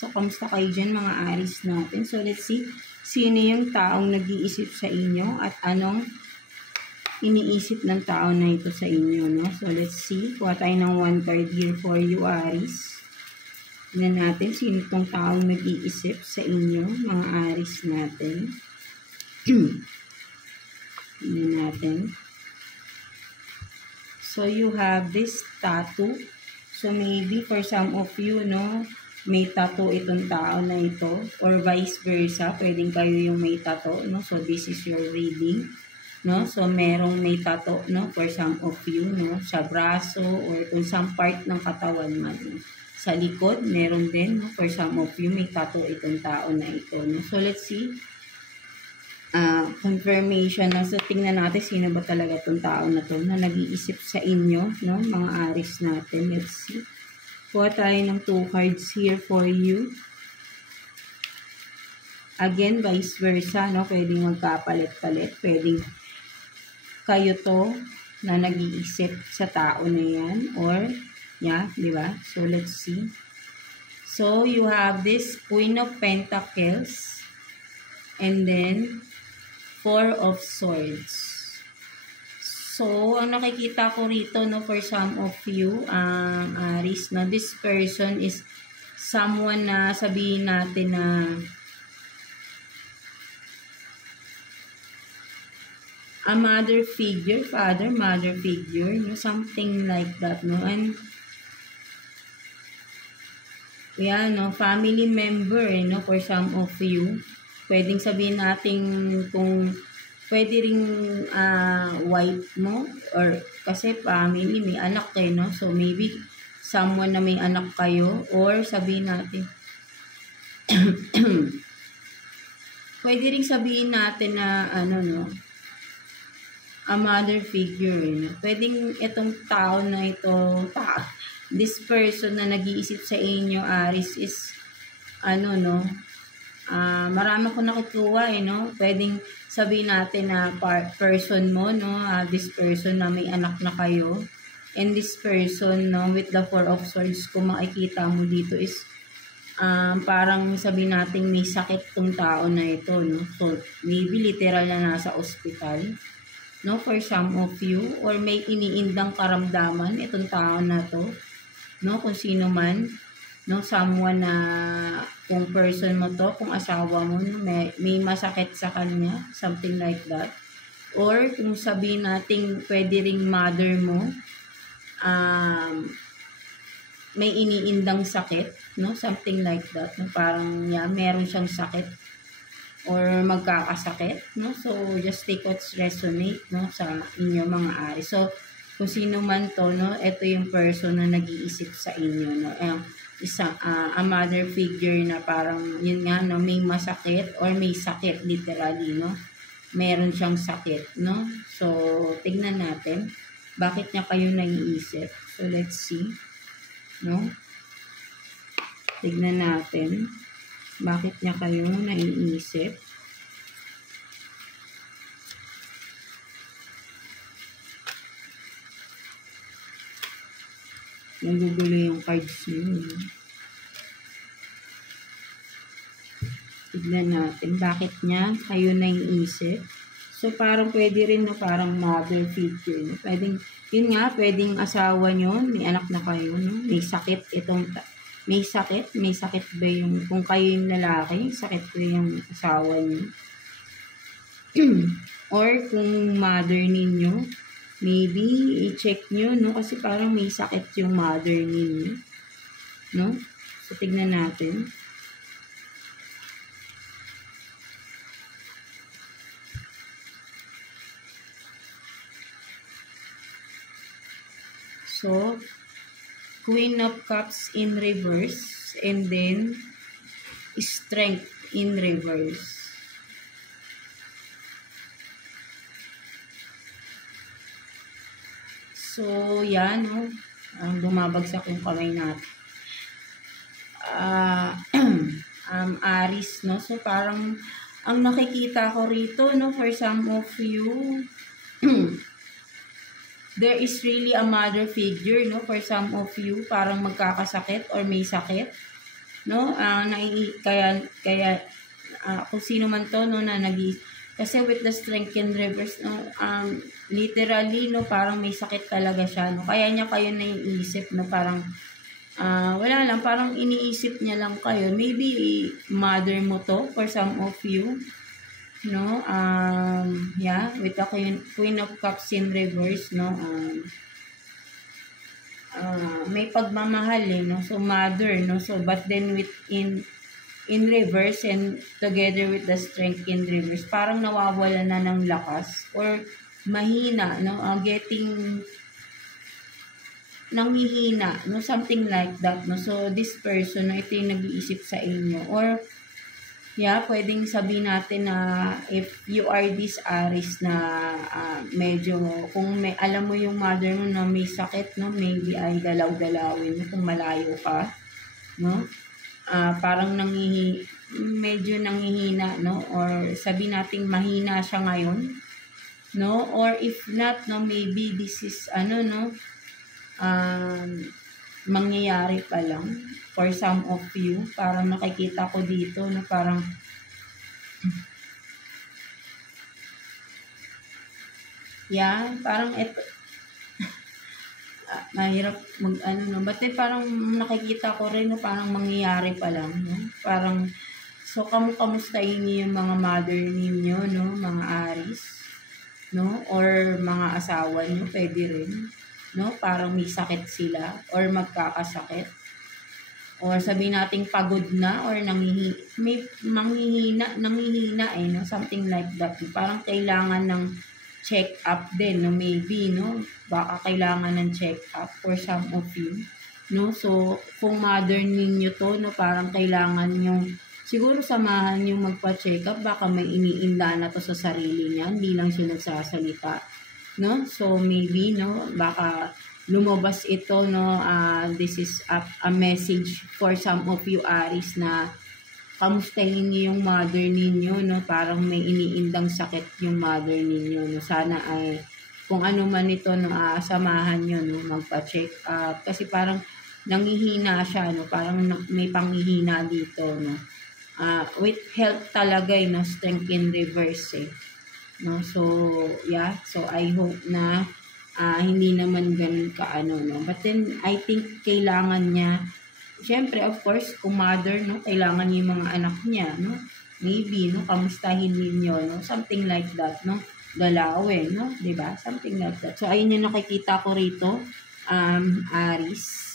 So, kamusta kayo dyan mga Aries natin? So, let's see. Sino yung taong nag-iisip sa inyo at anong iniisip ng tao na ito sa inyo, no? So, let's see. Kuha tayo ng 1 card here for you, Aries. Tingnan natin sino itong taong nag-iisip sa inyo, mga Aries natin. Tingnan natin. So, you have this tattoo. So, maybe for some of you, no, may tattoo itong tao na ito. Or vice versa, pwedeng kayo yung may tattoo, no? So, this is your reading, no? So, merong may tattoo, no, for some of you, no, sa braso or kung some part ng katawan man, no? Sa likod, meron din, no, for some of you, may tattoo itong tao na ito, no? So, let's see. Confirmation, no? So, tingnan natin sino ba talaga itong tao na to na nag-iisip sa inyo, no, mga Aries natin. Let's see. Kuha tayo ng 2 cards here for you. Again, vice versa, no? Pwedeng magkapalit-palit. Pwedeng kayo to na nag-iisip sa tao na yan. Or, yeah, di ba? So, let's see. So, you have this Queen of Pentacles. And then, 4 of Swords. So, ang nakikita ko rito, no, for some of you, Aries, no, this person is someone na sabihin natin na a mother figure, father, mother figure, no, something like that, no, and yeah, no, family member, no, for some of you, pwedeng sabihin natin kung pwede ring wife mo or kasi family, may anak kayo, no? So, maybe someone na may anak kayo or sabihin natin pwede ring sabihin natin na ano, no? A mother figure, no? Pwedeng itong tao na ito, this person na nag-iisip sa inyo, Aries, is ano, no? Marami ko nakukuha, no? Pwedeng sabihin natin na person mo, no? This person na may anak na kayo. And this person, no, with the 4 of Swords, kung makikita mo dito is parang sabihin natin may sakit tong tao na ito, no? So, maybe literal na nasa ospital, no? For some of you. Or may iniindang karamdaman itong tao na to, no? Kung sino man, no, someone na kung person mo to, kung asawa mo, no, may masakit sa kanya, something like that. Or kung sabihin natin pwede ring mother mo, may iniindang sakit, no, something like that, no, parang yeah, meron siyang sakit or magkakasakit, no. So just take what's resonate, no, sa inyo mga Aries. So kung sino man to, no, ito yung person na nag-iisip sa inyo, no. Isa a mother figure na parang yun nga, no, may masakit or may sakit literally, no, meron siyang sakit, no. So tignan natin bakit niya kayo naiisip. So let's see, no, tignan natin bakit niya kayo naiisip. Nagugulo yung cards niyo. Tignan natin bakit niya kayo naiisip. So, parang pwede rin na parang mother figure. No? Pwedeng, yun nga, pwedeng asawa nyo, may anak na kayo, no? May sakit itong, may sakit ba yung, kung kayo yung lalaki, sakit ba yung asawa nyo? Or kung mother ninyo, maybe i-check nyo, no? Kasi parang may sakit yung mother ninyo, no? So, tignan natin. So, Queen of Cups in reverse and then Strength in reverse. So, yan, no? Bumabagsak yung kamay natin. Aries, no? So, parang, ang nakikita ko rito, no, for some of you, there is really a mother figure, no, for some of you, parang magkakasakit or may sakit, no? Kaya kung sino man to, no, na kasi with the strength in reverse, no, literally, no, parang may sakit talaga siya, no? Kaya niya kayo naiisip, no, parang wala lang, parang iniisip niya lang kayo. Maybe mother mo to for some of you, no? Yeah, with the Queen of Cups in reverse, no? May pagmamahal, no? So mother, no? So but then in reverse and together with the strength in reverse, parang nawawala na ng lakas or mahina, no? Getting nanghihina, no? Something like that, no? So, this person, no, ito yung nag-iisip sa inyo. Or, yeah, pwedeng sabihin natin na if you are this Aries na medyo, kung may, alam mo yung mother mo na may sakit, no? Maybe ay galaw-galawin, no? Kung malayo ka, no? Parang medyo nanghihina, no? Or sabihin natin mahina siya ngayon, no? Or if not, no, maybe this is, no? Mangyayari pa lang for some of you. Parang nakikita ko dito na parang yeah, parang ito mahirap no, but parang nakikita ko rin na parang mangyayari pa lang, no? Parang so kamustahin niyo yung mga mother ninyo, no, mga Aries, no, or mga asawa niyo, pwede rin, no? Parang may sakit sila or magkakasakit. Or sabihin nating pagod na or may nanghihina no? Something like that. Parang kailangan ng check-up din, no? Maybe, no? Baka kailangan ng check-up for some of you, no? So, kung mother ninyo to, no? Parang kailangan yung siguro samahan yung magpa-check-up. Baka may iniinda na to sa sarili niya. Hindi lang siya nagsasalita, no? So maybe, no, baka lumabas ito, no, this is a message for some of you Aries na kamustahin niyo yung mother ninyo, no? Parang may iniindang sakit yung mother ninyo, no? Sana ay kung ano man ito, no, samahan niyo, no, magpa-check up kasi parang nanghihina siya, no? Parang may panghihina dito, no? With health talaga, no, strength in reverse, no? So yeah, so I hope na hindi naman ganun kaano, no? But then I think kailangan niya, syempre of course kung mother, no, kailangan niya yung mga anak niya, no? Maybe, no, kamustahin ninyo, no? Something like that, no? Galawin, no? 'Di ba? Something like that. So ayun yung nakikita ko rito, Aries.